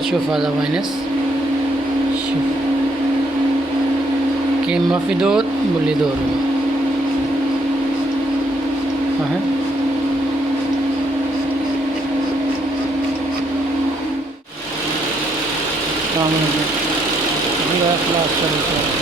شوف هذا فاينس. شوف كيف ما في دور واللي دور هو اهي. خلاص